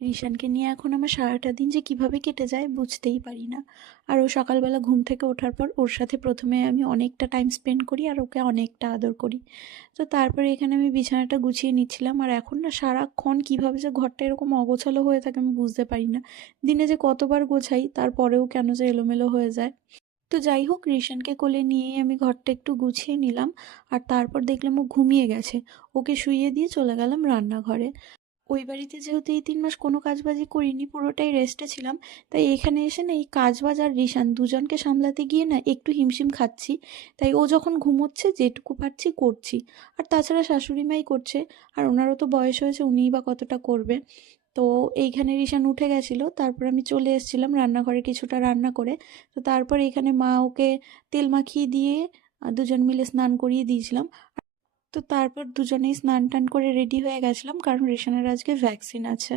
রিশানকে নিয়ে এখন আমার সারাটা দিন যে কীভাবে কেটে যায় বুঝতেই পারি না। আর ও সকালবেলা ঘুম থেকে ওঠার পর ওর সাথে প্রথমে আমি অনেকটা টাইম স্পেন্ড করি আর ওকে অনেকটা আদর করি। তো তারপরে এখানে আমি বিছানাটা গুছিয়ে নিচ্ছিলাম আর এখন না সারাক্ষণ কীভাবে যে ঘরটা এরকম অগোছালো হয়ে থাকে আমি বুঝতে পারি না। দিনে যে কতবার গোছাই তারপরেও কেন যে এলোমেলো হয়ে যায়। তো যাই হোক, রিশানকে কোলে নিয়েই আমি ঘরটা একটু গুছিয়ে নিলাম আর তারপর দেখলাম ও ঘুমিয়ে গেছে। ওকে শুইয়ে দিয়ে চলে গেলাম রান্নাঘরে। ওই বাড়িতে যেহেতু এই তিন মাস কোনো কাজবাজি করিনি, পুরোটাই রেস্টে ছিলাম, তাই এখানে এসে না এই কাজবাজ আর রিশান দুজনকে সামলাতে গিয়ে না একটু হিমশিম খাচ্ছি। তাই ও যখন ঘুমোচ্ছে, যেটুকু পারছি করছি। আর তাছাড়া শাশুড়ি মাই করছে, আর ওনারও তো বয়স হয়েছে, উনিই বা কতটা করবে। তো এইখানে রিশান উঠে গেছিল, তারপর আমি চলে এসেছিলাম রান্নাঘরে কিছুটা রান্না করে। তো তারপর এখানে মা ওকে তেল মাখিয়ে দিয়ে দুজন মিলে স্নান করিয়ে দিয়েছিলাম। তো তারপর দুজনেই স্নান টান করে রেডি হয়ে গেছিলাম কারণ রেশনের আজকে ভ্যাকসিন আছে।